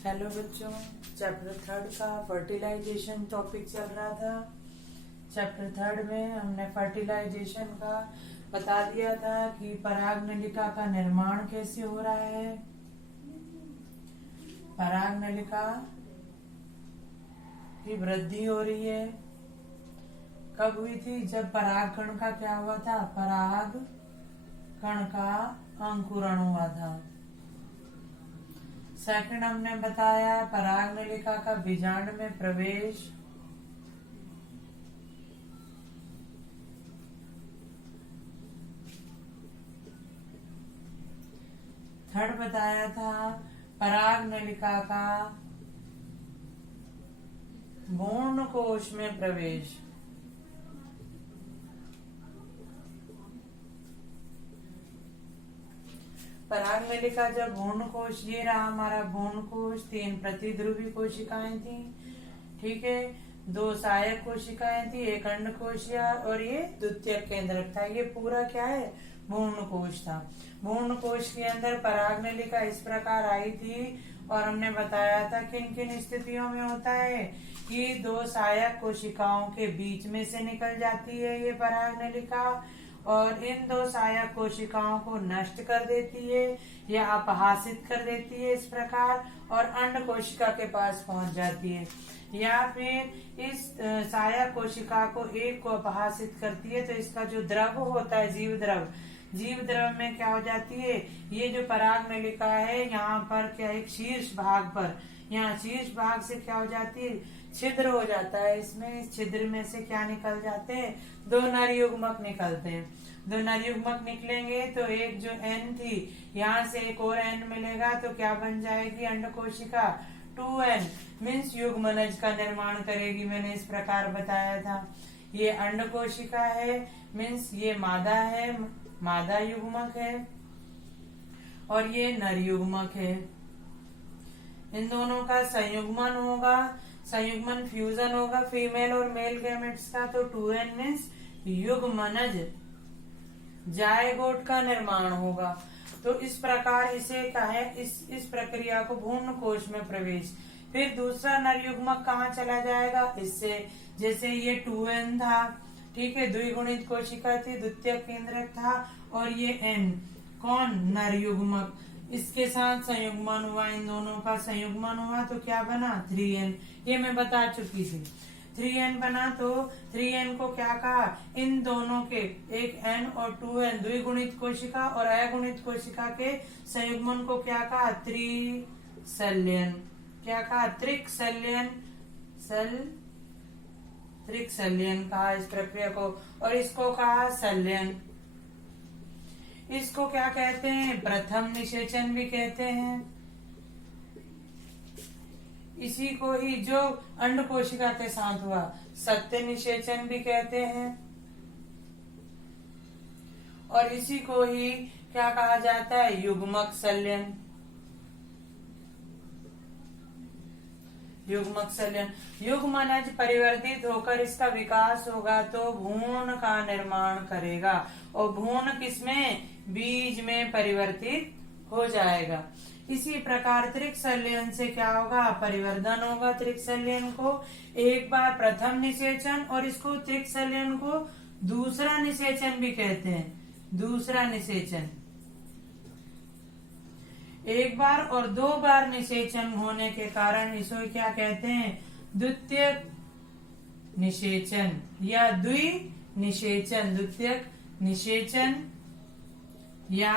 Hello बच्चों, chapter third का fertilisation topic चल रहा था। चैप्टर थर्ड में हमने फर्टिलाइजेशन का बता दिया था कि पराग नलिका का निर्माण कैसे हो रहा है। पराग नलिका की वृद्धि हो रही है। कब हुई थी? जब पराग कण का क्या हुआ था? पराग कण का अंकुरण हुआ था। सेकंड हमने बताया पराग नलिका का बीजांड में प्रवेश। थर्ड बताया था पराग नलिका का भ्रूण कोश में प्रवेश। पराग नलिका जब भ्रूण कोश, ये रहा हमारा भ्रूण कोश, 3 प्रतिध्रुवी कोशिकाएं थी, ठीक है। 2 सहायक कोशिकाएं थी, एक अंड कोशिका और ये द्वितीयक केंद्रक था। ये पूरा क्या है? भ्रूण कोश था। भ्रूण कोश के अंदर पराग नलिका इस प्रकार आई थी और हमने बताया था किन किन स्थितियों में होता है कि 2 सहायक कोशिकाओं के बीच में से निकल जाती है ये पराग नलिका और इन 2 सहायक कोशिकाओं को नष्ट कर देती है या अपहासित कर देती है इस प्रकार, और अंड कोशिका के पास पहुंच जाती है, या फिर इस सहायक कोशिका को एक को अपहासित करती है। तो इसका जो द्रव होता है, जीव द्रव में क्या हो जाती है? ये जो पराग नलिका है यहाँ पर क्या, एक शीर्ष भाग पर, यहाँ शीर्ष भाग से क्या हो जाती है? छिद्र हो जाता है। इसमें इस छिद्र में से क्या निकल जाते हैं? 2 नर युग्मक निकलते हैं। 2 नर युग्मक निकलेंगे तो एक जो एन थी, यहाँ से एक और एन मिलेगा तो क्या बन जाएगी? अंड कोशिका 2n मीन्स युग्मनज का निर्माण करेगी। मैंने इस प्रकार बताया था। ये अंड कोशिका है मीन्स ये मादा है, मादा युग्मक है, और ये नर युग्मक है। इन दोनों का संयुग्मन होगा, संयुग्मन फ्यूजन होगा फीमेल और मेल गैमेट्स का। तो 2n मीन्स युग्मनज, जायगोट का निर्माण होगा। तो इस प्रकार इसे कहे, इस प्रक्रिया को भ्रूण कोश में प्रवेश। फिर दूसरा नर युग्मक कहाँ चला जाएगा? इससे, जैसे ये 2n था, ठीक है, द्विगुणित कोशिका थी, द्वितीयक केंद्रक था, और ये n कौन? नर युग्मक, इसके साथ संयुग्मन हुआ, इन दोनों का संयुग्मन हुआ तो क्या बना? 3n। ये मैं बता चुकी थी। 3n बना तो 3n को क्या कहा? इन दोनों के, एक n और 2n द्विगुणित कोशिका और अगुणित कोशिका के संयुग्मन को क्या कहा? त्रिसल्यन। क्या कहा? त्रिकसल्यन कहा इस प्रक्रिया को, और इसको कहा सल्यन। इसको क्या कहते हैं? प्रथम निषेचन भी कहते हैं। इसी को ही जो अंड कोशिका के साथ हुआ सत्य निषेचन भी कहते हैं, और इसी को ही क्या कहा जाता है? युग्मक सल्यन। युग्मक सल्यन। युग्मनज परिवर्तित होकर इसका विकास होगा तो भ्रूण का निर्माण करेगा, और भ्रूण किसमें? बीज में परिवर्तित हो जाएगा। इसी प्रकार त्रिकसल्यन से क्या होगा? परिवर्धन होगा। त्रिकसल्यन को एक बार प्रथम निषेचन, और इसको त्रिकसल्यन को दूसरा निषेचन भी कहते हैं। दूसरा निषेचन, एक बार और 2 बार निषेचन होने के कारण इसको क्या कहते हैं? द्वितीयक निषेचन या द्विनिषेचन। द्वितीयक निषेचन या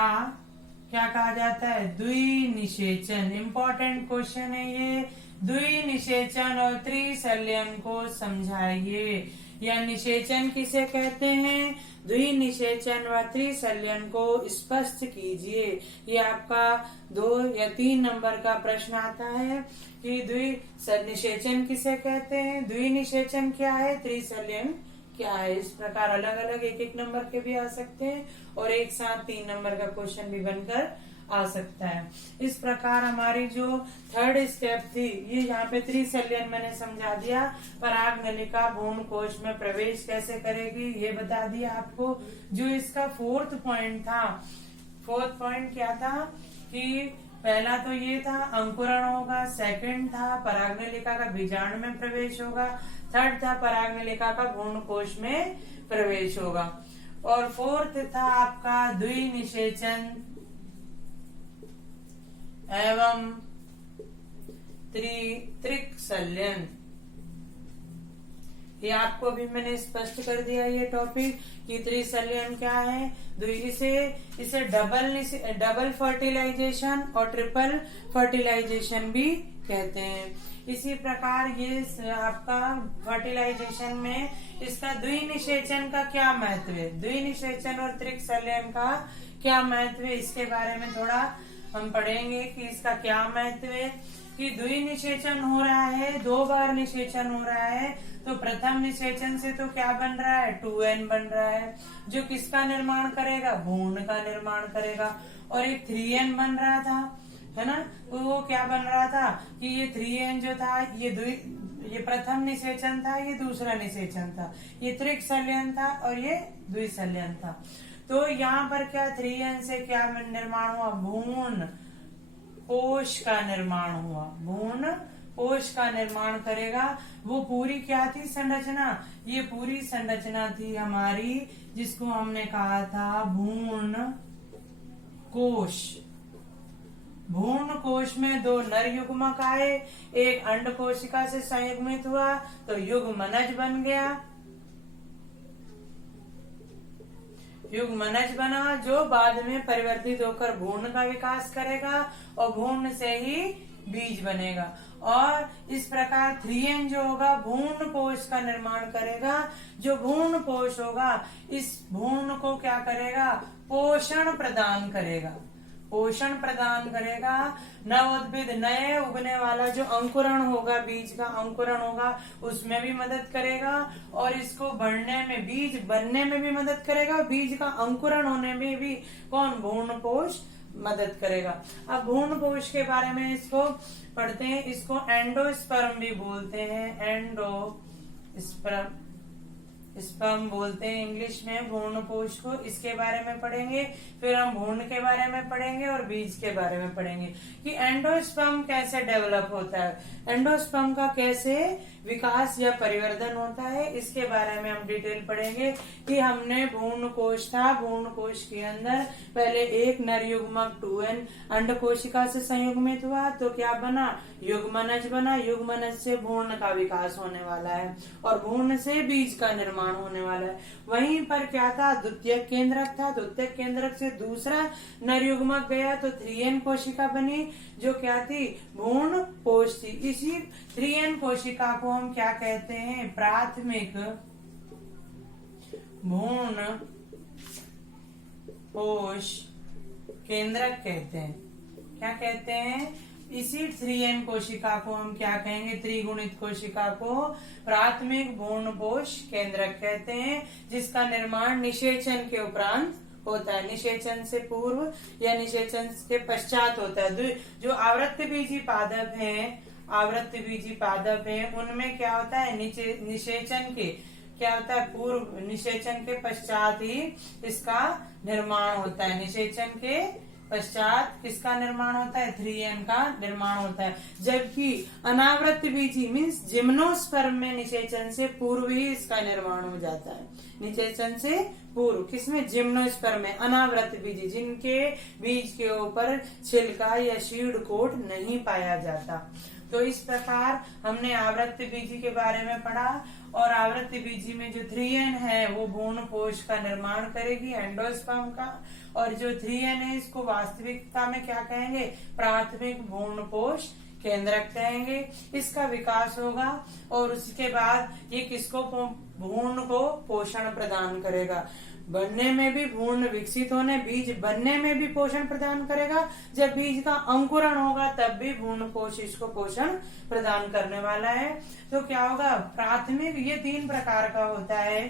क्या कहा जाता है? द्विनिषेचन। इम्पोर्टेंट क्वेश्चन है ये। द्विनिषेचन और त्रिसल्यन को समझाइए, या निषेचन किसे कहते हैं, द्विनिषेचन व त्रिसल्यन को स्पष्ट कीजिए। ये आपका 2 या 3 नंबर का प्रश्न आता है कि द्विनिषेचन किसे कहते हैं, द्विनिषेचन क्या है, त्रिसल्यन क्या है। इस प्रकार अलग अलग 1-1 नंबर के भी आ सकते हैं और एक साथ 3 नंबर का क्वेश्चन भी बनकर आ सकता है। इस प्रकार हमारी जो थर्ड स्टेप थी, ये यहाँ पे त्रिसल्यन मैंने समझा दिया। पराग नलिका भ्रूण कोश में प्रवेश कैसे करेगी ये बता दिया आपको। जो इसका 4th पॉइंट था, 4th पॉइंट क्या था कि पहला तो ये था अंकुरण होगा, सेकंड था परागनलिका का बीजाणु में प्रवेश होगा, थर्ड था परागनलिका का भ्रूण कोश में प्रवेश होगा, और फोर्थ था आपका द्विनिषेचन एवं त्रिकसल्यन। ये आपको अभी मैंने स्पष्ट कर दिया ये टॉपिक कि त्रिसल्यन क्या है। इसे डबल फर्टिलाइजेशन और ट्रिपल फर्टिलाइजेशन भी कहते हैं। इसी प्रकार ये आपका फर्टिलाइजेशन में इसका द्विनिषेचन का क्या महत्व है, द्विनिषेचन और त्रिकसल्यन का क्या महत्व है, इसके बारे में थोड़ा हम पढ़ेंगे कि इसका क्या महत्व है। कि द्विनिषेचन हो रहा है, 2 बार निषेचन हो रहा है, तो प्रथम निषेचन से तो क्या बन रहा है, 2n बन रहा है, जो किसका निर्माण करेगा, भ्रूण का निर्माण करेगा। और एक 3n बन रहा था, है ना, वो क्या बन रहा था कि ये 3n जो था ये प्रथम निषेचन था, ये दूसरा निषेचन था, ये त्रिकसल्यन था और ये द्विसल्यन था। तो यहाँ पर क्या 3n से क्या निर्माण हुआ, भ्रूण कोश का निर्माण हुआ, भ्रूण कोश का निर्माण करेगा। वो पूरी क्या थी संरचना, ये पूरी संरचना थी हमारी जिसको हमने कहा था भ्रूण कोश। भ्रूण कोश में 2 नर युग्मक आए, एक अंड कोशिका से संयुग्मित हुआ तो युग्मनज बन गया, युग्मनज बना, जो बाद में परिवर्तित होकर भ्रूण का विकास करेगा और भ्रूण से ही बीज बनेगा। और इस प्रकार 3n जो होगा भ्रूण कोश का निर्माण करेगा। जो भ्रूण कोश होगा इस भ्रूण को क्या करेगा, पोषण प्रदान करेगा, पोषण प्रदान करेगा। नवोद्भिद नए उगने वाला जो अंकुरण होगा, बीज का अंकुरण होगा, उसमें भी मदद करेगा और इसको बढ़ने में, बीज बनने में भी मदद करेगा, बीज का अंकुरण होने में भी कौन, भ्रूण कोश मदद करेगा। अब भ्रूण कोश के बारे में इसको पढ़ते हैं। इसको एंडोस्पर्म भी बोलते हैं, स्पर्म बोलते हैं इंग्लिश में भ्रूण कोश को। इसके बारे में पढ़ेंगे, फिर हम भ्रूण के बारे में पढ़ेंगे और बीज के बारे में पढ़ेंगे कि एंडोस्पर्म कैसे डेवलप होता है, एंडोस्पर्म का कैसे विकास या परिवर्धन होता है, इसके बारे में हम डिटेल पढ़ेंगे। कि हमने भ्रूण कोश था, भ्रूण कोश के अंदर पहले एक नर युग्मक 2n अंड कोशिका से संयुग्मित हुआ तो क्या बना, युग्मनज बना, युग्मनज से भ्रूण का विकास होने वाला है और भ्रूण से बीज का निर्माण होने वाला है। वहीं पर क्या था, द्वितीयक केंद्रक था, द्वितीयक केंद्रक से दूसरा नर युग्मक गया तो 3n कोशिका बनी, जो क्या थी, भ्रूण कोश थी। इसी 3n कोशिका को हम क्या कहते हैं, प्राथमिक भ्रूण कोश केंद्रक कहते हैं। क्या कहते हैं, इसी 3n कोशिका को हम क्या कहेंगे, त्रिगुणित कोशिका को प्राथमिक भ्रूण कोश केंद्रक कहते हैं, जिसका निर्माण निषेचन के उपरांत होता है, निषेचन से पूर्व या निषेचन के पश्चात होता है। जो आवृत्तबीजी पादप हैं, आवृत्तबीजी पादप हैं, उनमें क्या होता है, निषेचन के क्या होता है, पूर्व निषेचन के पश्चात ही इसका निर्माण होता है। निषेचन के पश्चात किसका निर्माण होता है, 3n का निर्माण होता है। जबकि अनावृत बीजी मीन्स जिम्नोस्पर्म में निषेचन से पूर्व ही इसका निर्माण हो जाता है। निषेचन से पूर्व किसमें, जिम्नोस्पर्म में, अनावृत बीजी जिनके बीज के ऊपर छिलका या शीड कोट नहीं पाया जाता। तो इस प्रकार हमने आवृत बीजी के बारे में पढ़ा और आवृत बीजी में जो 3n है वो भ्रूण कोश का निर्माण करेगी, एंडोस्पर्म का, और जो 3n है इसको वास्तविकता में क्या कहेंगे, प्राथमिक भ्रूण कोश केंद्रक कहेंगे। इसका विकास होगा और उसके बाद ये किसको, भ्रूण को पोषण प्रदान करेगा। बनने में भी, भ्रूण विकसित होने, बीज बनने में भी पोषण प्रदान करेगा। जब बीज का अंकुरण होगा तब भी भ्रूण कोश इसको पोषण प्रदान करने वाला है। तो क्या होगा, प्राथमिक, ये 3 प्रकार का होता है।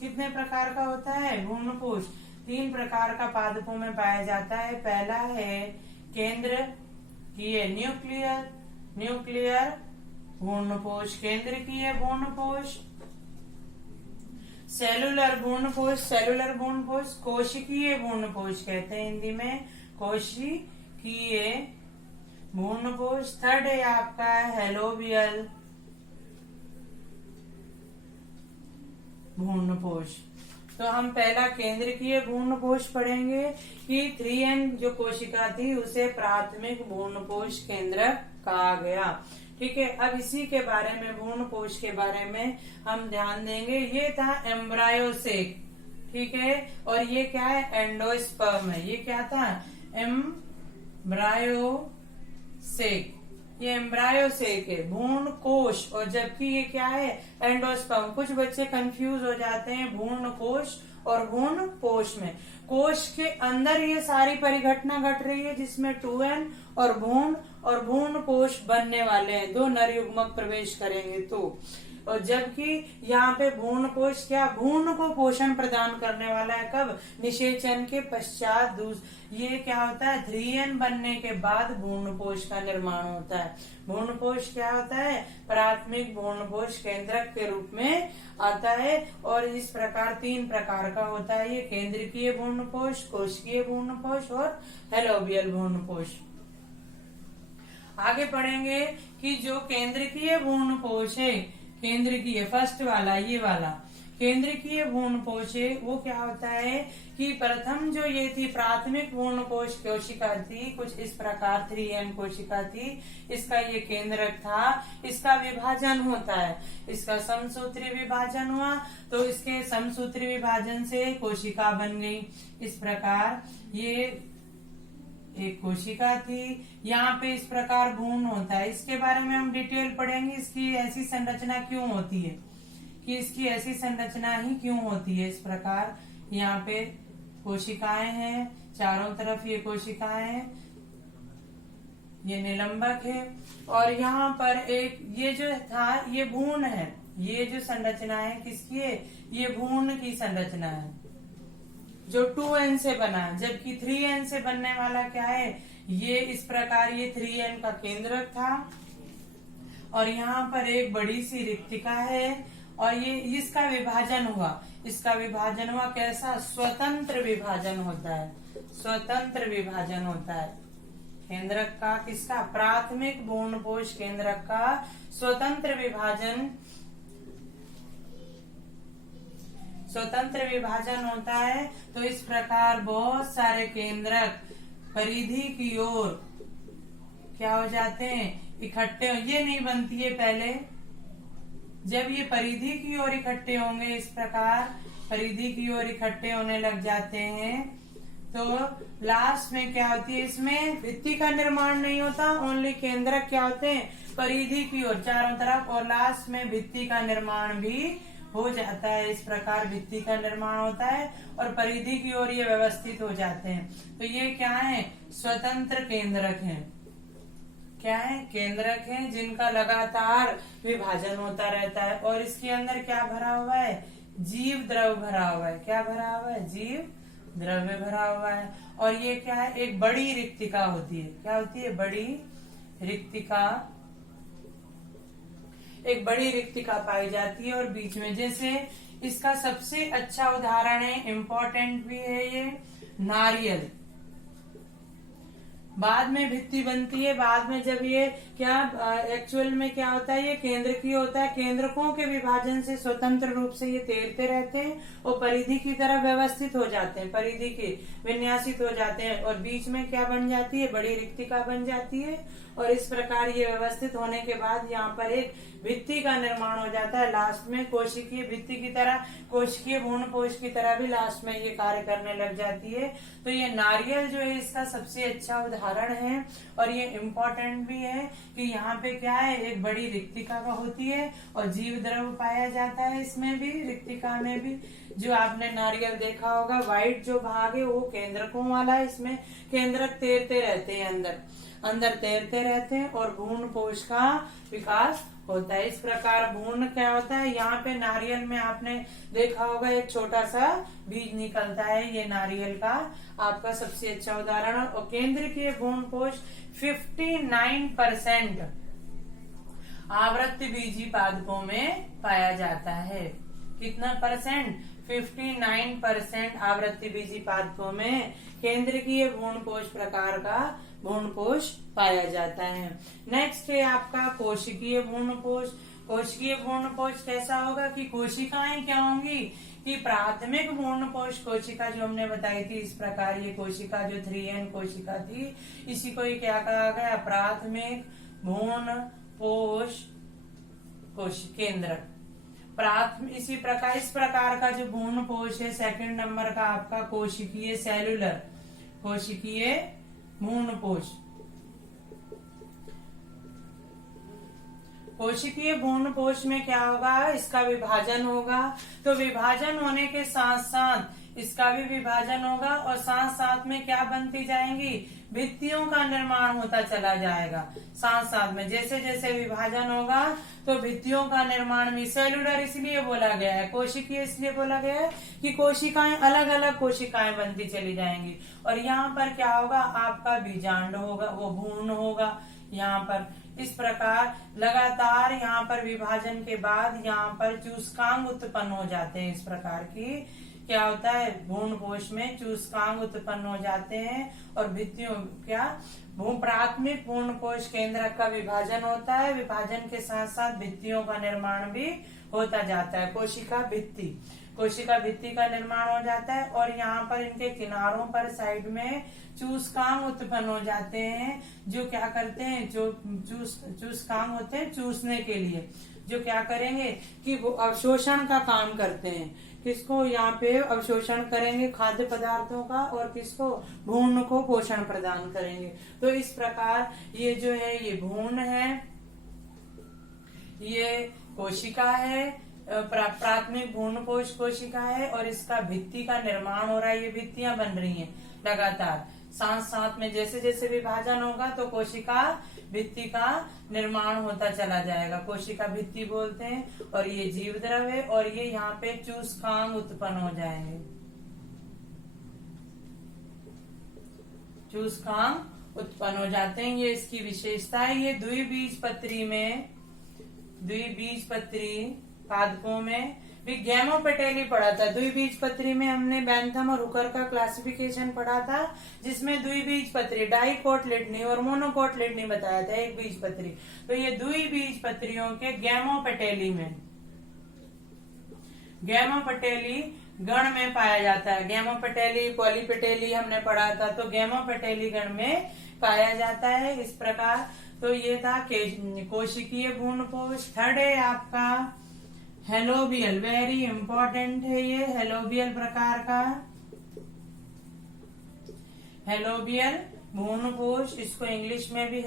कितने प्रकार का होता है, भ्रूण कोश 3 प्रकार का पादपों में पाया जाता है। पहला है केंद्र की है न्यूक्लियर भ्रूण कोश, केंद्र की है भ्रूण कोश। सेलुलर भ्रूण कोश, कोशिकीय भ्रूण कोश कहते हैं हिंदी में, कोशिकीय भ्रूणकोश। थर्ड है आपका हेलोबियल भ्रूणकोश। तो हम पहला केंद्रकीय भ्रूणकोश पढ़ेंगे कि 3N जो कोशिका थी उसे प्राथमिक भ्रूणकोश केंद्रक कहा गया। ठीक है, अब इसी के बारे में भ्रूणकोश के बारे में हम ध्यान देंगे। ये था एम्ब्रायोसेक, ठीक है, और ये क्या है एंडोस्पर्म है। ये क्या था एम्ब्रायोसेक, ये एम्ब्रायोसेक है भ्रूण कोश, और जबकि ये क्या है एंडोस्पर्म। कुछ बच्चे कंफ्यूज हो जाते हैं भ्रूण कोश और भ्रूण कोश में। कोश के अंदर ये सारी परिघटना घट रही है जिसमें 2N और भ्रूण कोश बनने वाले हैं, 2 नर युग्मक प्रवेश करेंगे तो। और जबकि यहाँ पे भ्रूण कोश क्या भ्रूण को पोषण प्रदान करने वाला है, कब निषेचन के पश्चात। ये क्या होता है 3N बनने के बाद भ्रूण कोश का निर्माण होता है। भ्रूण कोश क्या होता है प्राथमिक भ्रूण कोश केंद्रक के रूप में आता है, और इस प्रकार 3 प्रकार का होता है ये केंद्रकीय भ्रूण कोश, कोशिकीय भ्रूण कोश और हेलोबियल भ्रूण कोश। आगे पढ़ेंगे कि जो केंद्रकीय भ्रूण कोश है, केंद्रकीय फर्स्ट वाला ये वाला केंद्रकीय भ्रूण कोश है, वो क्या होता है कि प्रथम जो ये थी प्राथमिक भ्रूण कोश कोशिका थी, कुछ इस प्रकार 3N कोशिका थी, इसका ये केंद्रक था। इसका विभाजन होता है, इसका समसूत्री विभाजन हुआ, तो इसके समसूत्री विभाजन से कोशिका बन गई। इस प्रकार ये एक कोशिका थी, यहाँ पे इस प्रकार भ्रूण होता है। इसके बारे में हम डिटेल पढ़ेंगे, इसकी ऐसी संरचना क्यों होती है, कि इसकी ऐसी संरचना ही क्यों होती है। इस प्रकार यहाँ पे कोशिकाएं हैं, चारों तरफ ये कोशिकाएं हैं, ये निलंबक है, और यहाँ पर एक ये जो था ये भ्रूण है। ये जो संरचना है किसकी है, ये भ्रूण की संरचना है जो 2N से बना है, जबकि 3N से बनने वाला क्या है, ये इस प्रकार ये 3N का केंद्रक था, और यहाँ पर एक बड़ी सी रिक्तिका है, और ये इसका विभाजन हुआ। इसका विभाजन हुआ कैसा, स्वतंत्र विभाजन होता है, स्वतंत्र विभाजन होता है केंद्रक का, किसका प्राथमिक भ्रूण कोश केंद्रक का स्वतंत्र विभाजन होता है। तो इस प्रकार बहुत सारे केंद्रक परिधि की ओर क्या हो जाते हैं, इकट्ठे। ये नहीं बनती है पहले, जब ये परिधि की ओर इकट्ठे होंगे, इस प्रकार परिधि की ओर इकट्ठे होने लग जाते हैं, तो लास्ट में क्या होती है, इसमें भित्ति का निर्माण नहीं होता, ओनली केंद्रक क्या होते हैं परिधि की ओर चारों तरफ, और लास्ट में भित्ति का निर्माण भी हो जाता है। इस प्रकार भित्ति का निर्माण होता है और परिधि की ओर ये व्यवस्थित हो जाते हैं। तो ये क्या है, स्वतंत्र केंद्रक हैं। क्या है, केंद्रक हैं जिनका लगातार विभाजन होता रहता है, और इसके अंदर क्या भरा हुआ है, जीव द्रव भरा हुआ है। क्या भरा हुआ है, जीव द्रव्य भरा हुआ है। और ये क्या है, एक बड़ी रिक्तिका होती है। क्या होती है, बड़ी रिक्तिका, एक बड़ी रिक्तिका पाई जाती है। और बीच में, जैसे इसका सबसे अच्छा उदाहरण है, इम्पोर्टेंट भी है ये नारियल। बाद में भित्ति बनती है, बाद में जब ये क्या एक्चुअल में क्या होता है, ये केंद्रकीय होता है। केंद्रकों के विभाजन से स्वतंत्र रूप से ये तैरते रहते हैं और परिधि की तरह व्यवस्थित हो जाते हैं, परिधि के विन्यासित हो जाते हैं, और बीच में क्या बन जाती है, बड़ी रिक्तिका बन जाती है। और इस प्रकार ये व्यवस्थित होने के बाद यहाँ पर एक भित्ति का निर्माण हो जाता है। लास्ट में कोशिकीय भित्ति की तरह, कोशिकीय भ्रूण कोश की तरह भी लास्ट में ये कार्य करने लग जाती है। तो ये नारियल जो है इसका सबसे अच्छा उदाहरण है, और ये इम्पोर्टेंट भी है कि यहाँ पे क्या है, एक बड़ी रिक्तिका होती है और जीव द्रव पाया जाता है। इसमें भी रिक्तिका में भी जो आपने नारियल देखा होगा, व्हाइट जो भाग है वो केंद्रकों वाला है। इसमें केंद्रक तैरते रहते हैं, अंदर तैरते रहते हैं, और भ्रूण कोश का विकास होता है। इस प्रकार भ्रूण क्या होता है, यहाँ पे नारियल में आपने देखा होगा एक छोटा सा बीज निकलता है, ये नारियल का आपका सबसे अच्छा उदाहरण है। और केंद्रकीय भ्रूण कोश 59% आवृत्त बीजी पादपों में पाया जाता है। कितना परसेंट, 59% आवृत्ति बीजी पादपों में केंद्रकीय भ्रूणपोष प्रकार का भ्रूणपोष पाया जाता है। नेक्स्ट है आपका कोशिकीय भ्रूणपोष। कोशिकीय भ्रूणपोष कैसा होगा कि कोशिकाएं क्या होंगी कि प्राथमिक भ्रूणपोष कोशिका जो हमने बताई थी, इस प्रकार ये कोशिका जो 3N कोशिका थी, इसी को ही क्या कहा गया, प्राथमिक भ्रूणपोष कोश केंद्र। इसी प्रकार इस प्रकार का जो भ्रूणपोष है, सेकंड नंबर का आपका कोशिकीय सेलुलर, कोशिकीय भ्रूणपोष। कोशिकीय भ्रूणपोष में क्या होगा, इसका विभाजन होगा। तो विभाजन होने के साथ साथ इसका भी विभाजन होगा और साथ साथ में क्या बनती जाएंगी, भित्तियों का निर्माण होता चला जाएगा। साथ साथ में जैसे जैसे विभाजन होगा तो भित्तियों का निर्माण भी। सेलुलर इसलिए बोला गया है, कोशिकीय इसलिए बोला गया है कि कोशिकाएं अलग अलग कोशिकाएं बनती चली जाएंगी। और यहाँ पर क्या होगा, आपका बीजांड होगा, वो भ्रूण होगा। यहाँ पर इस प्रकार लगातार यहाँ पर विभाजन के बाद यहाँ पर चूस्कांग उत्पन्न हो जाते हैं। इस प्रकार की क्या होता है, भ्रूणपोष में चूस्कांग उत्पन्न हो जाते हैं और भित्तियों क्या प्राथमिक भ्रूणपोष केंद्रक का विभाजन होता है। विभाजन के साथ साथ भित्तियों का निर्माण भी होता जाता है। कोशिका भित्ति का निर्माण हो जाता है और यहाँ पर इनके किनारों पर साइड में चूस्कांग उत्पन्न हो जाते हैं, जो क्या करते हैं, जो चूस्कांग होते हैं चूसने के लिए, जो क्या करेंगे कि वो अवशोषण का काम करते हैं। किसको, यहाँ पे अवशोषण करेंगे खाद्य पदार्थों का, और किसको, भ्रूण को पोषण प्रदान करेंगे। तो इस प्रकार ये जो है ये भ्रूण है, ये कोशिका है, प्राथमिक भ्रूणपोष कोशिका है और इसका भित्ति का निर्माण हो रहा है। ये भित्तियां बन रही हैं लगातार। साथ साथ में जैसे जैसे विभाजन होगा तो कोशिका भित्ति का निर्माण होता चला जाएगा, कोशिका भित्ति बोलते हैं। और ये जीव द्रव है और ये यहाँ पे चूस्कांग उत्पन्न हो जाएंगे, चूस्कांग उत्पन्न हो जाते हैं। ये इसकी विशेषता है। ये द्विबीजपत्री पादपों में भी गैमोपेटेली पढ़ा था। द्विबीजपत्री में हमने बैंथम और हुकर का क्लासिफिकेशन पढ़ा था, जिसमें द्विबीजपत्री, डाइकोटलिडनी और मोनोकोटलिडनी बताया था, एक बीजपत्री। तो ये द्विबीजपत्रियों के गैमोपेटेली गण में पाया जाता है। गैमोपेटेली, पॉलीपेटेली हमने पढ़ा था, तो गैमोपेटेली गण में पाया जाता है। इस प्रकार तो ये था कोशिकीय भ्रूणपोष। थर्ड है आपका हेलोबियल, वेरी इंपॉर्टेंट है ये हेलोबियल प्रकार का, हेलोबियल भ्रूणपोष। इसको इंग्लिश में भी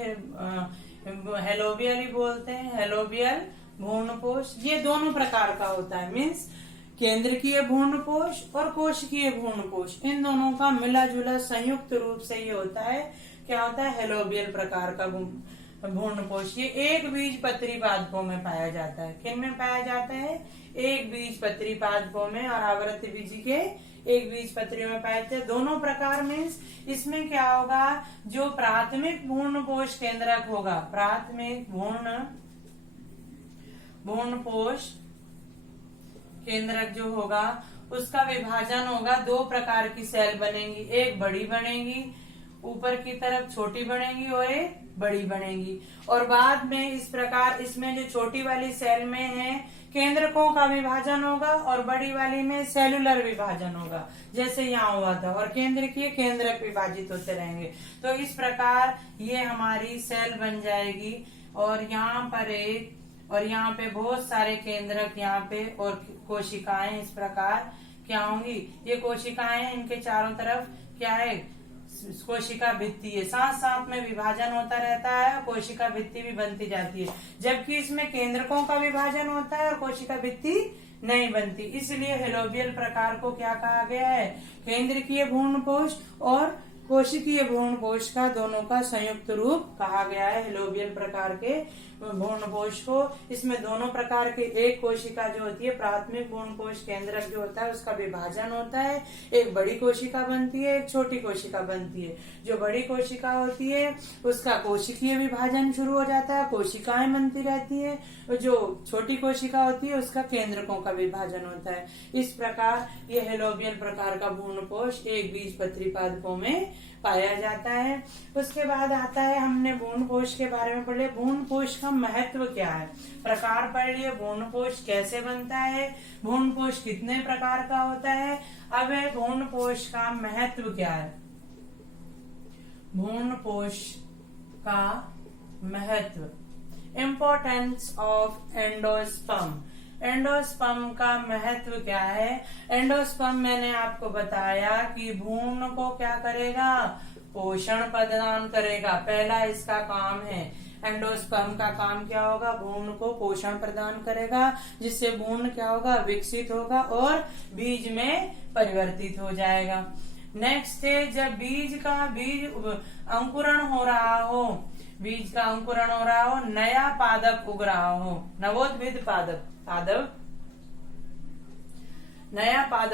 हेलोबियल ही बोलते हैं, हेलोबियल भ्रूणपोष। ये दोनों प्रकार का होता है, मीन्स केंद्रकीय भ्रूणपोष और कोशिकीय भ्रूणपोष, इन दोनों का मिला जुला संयुक्त रूप से ये होता है। क्या होता है, हेलोबियल प्रकार का भ्रूणपोष। ये एक बीजपत्री पादपों में पाया जाता है। किन में पाया जाता है, एक बीजपत्री पादपों में, और आवृत्ति बीजी के एक बीजपत्रियों में पाए जाते हैं। दोनों प्रकार मीन्स इसमें क्या होगा, जो प्राथमिक भ्रूणपोष केंद्रक होगा, प्राथमिक भ्रूणपोष केंद्रक जो होगा उसका विभाजन होगा। दो प्रकार की सेल बनेंगी, एक बड़ी बनेगी ऊपर की तरफ, छोटी बनेगी और एक बड़ी बनेगी। और बाद में इस प्रकार इसमें जो छोटी वाली सेल में है केंद्रकों का विभाजन होगा और बड़ी वाली में सेलुलर विभाजन होगा, जैसे यहाँ हुआ था। और केंद्रकीय केंद्रक विभाजित होते रहेंगे। तो इस प्रकार ये हमारी सेल बन जाएगी और यहाँ पर एक, और यहाँ पे बहुत सारे केंद्रक यहाँ पे, और कोशिकाएं इस प्रकार क्या होंगी, ये कोशिकाएं, इनके चारों तरफ क्या है, कोशिका भित्ति है। साथ साथ में विभाजन होता रहता है, कोशिका भित्ति भी बनती जाती है। जबकि इसमें केंद्रकों का विभाजन होता है और कोशिका भित्ति नहीं बनती। इसलिए हेलोबियल प्रकार को क्या कहा गया है, केंद्रकीय भ्रूणपोष और कोशिकीय भ्रूण कोश का दोनों का संयुक्त रूप कहा गया है हेलोबियल प्रकार के भ्रूण कोश को। इसमें दोनों प्रकार के एक कोशिका जो होती है, प्राथमिक भ्रूण कोश केंद्रक जो होता है उसका विभाजन होता है, एक बड़ी कोशिका बनती है, एक छोटी कोशिका बनती है। जो बड़ी कोशिका होती है उसका कोशिकीय विभाजन शुरू हो जाता है, कोशिकाएं बनती रहती है। जो छोटी कोशिका होती है उसका केंद्रकों का विभाजन होता है। इस प्रकार ये हेलोबियल प्रकार का भ्रूण कोश एक बीजपत्री पादपों में पाया जाता है। उसके बाद आता है, हमने भ्रूण कोश के बारे में पढ़े, भ्रूण कोश का महत्व क्या है, प्रकार पढ़ लिए, भ्रूण कोश कैसे बनता है, भ्रूण कोश कितने प्रकार का होता है। अब है भ्रूण कोश का महत्व क्या है। भ्रूण कोश का महत्व, इम्पोर्टेंस ऑफ एंडोस्पर्म। एंडोस्पर्म का महत्व क्या है। एंडोस्पर्म मैंने आपको बताया कि भ्रूण को क्या करेगा, पोषण प्रदान करेगा। पहला इसका काम है, एंडोस्पर्म का काम क्या होगा, भ्रूण को पोषण प्रदान करेगा, जिससे भ्रूण क्या होगा, विकसित होगा और बीज में परिवर्तित हो जाएगा। नेक्स्ट है, जब बीज अंकुरण हो रहा हो, बीज का अंकुरण हो रहा हो, नया पादप उग रहा हो, नवोद्भिद पादप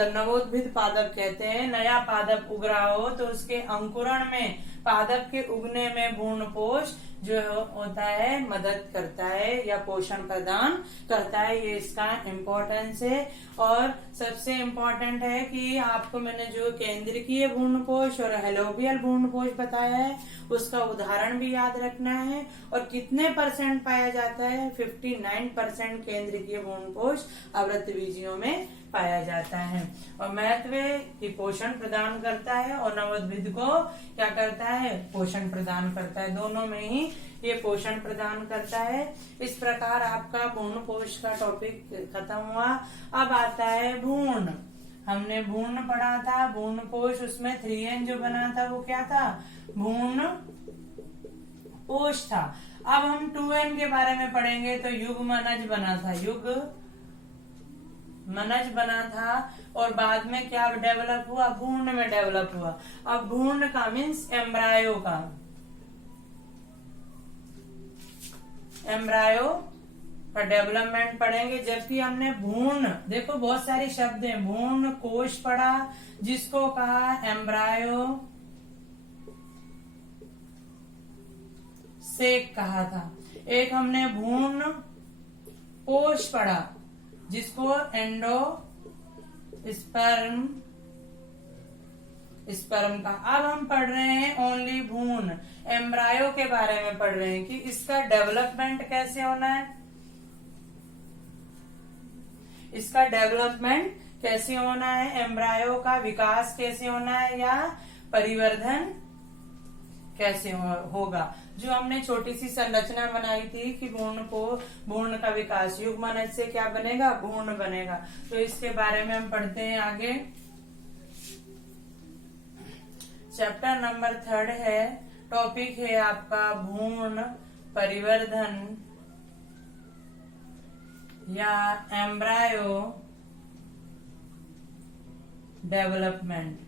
नवोद्भिद पादप कहते हैं। नया पादप उग रहा हो तो उसके अंकुरण में, पादप के उगने में भ्रूणपोष जो होता है मदद करता है या पोषण प्रदान करता है। ये इसका इम्पोर्टेंस है। और सबसे इम्पोर्टेंट है कि आपको मैंने जो केंद्रीय भ्रूणपोष और हेलोबियल भ्रूणपोष बताया है उसका उदाहरण भी याद रखना है। और कितने % पाया जाता है, 59% केंद्रीय भ्रूणपोष आवृतबीजियों में पाया जाता है। और महत्व कि पोषण प्रदान करता है और नवोद्भिद को क्या करता है, पोषण प्रदान करता है। दोनों में ही ये पोषण प्रदान करता है। इस प्रकार आपका भ्रूणपोष का टॉपिक खत्म हुआ। अब आता है भ्रूण। हमने भ्रूण पढ़ा था, भ्रूणपोष, उसमें 3N जो बना था वो क्या था, भ्रूण पोष था। अब हम 2N के बारे में पढ़ेंगे तो युग्मनज बना था, मनज बना था और बाद में क्या डेवलप हुआ, भ्रूण में डेवलप हुआ। अब भ्रूण का मीन्स एम्ब्रायो का डेवलपमेंट पढ़ेंगे। जबकि हमने भ्रूण, देखो बहुत सारे शब्द हैं, भ्रूण कोश पढ़ा जिसको कहा एम्ब्रायो सेक कहा था। एक हमने भ्रूण कोश पढ़ा जिसको एंडो स्पर्म का। अब हम पढ़ रहे हैं ओनली भ्रूण, एम्ब्रायो के बारे में पढ़ रहे हैं कि इसका डेवलपमेंट कैसे होना है, इसका डेवलपमेंट कैसे होना है, एम्ब्रायो का विकास कैसे होना है या परिवर्धन कैसे होगा। जो हमने छोटी सी संरचना बनाई थी कि भ्रूण का विकास, युग्मनज से क्या बनेगा, भ्रूण बनेगा। तो इसके बारे में हम पढ़ते हैं आगे। चैप्टर नंबर 3 है, टॉपिक है आपका भ्रूण परिवर्धन या एम्ब्रायो डेवलपमेंट।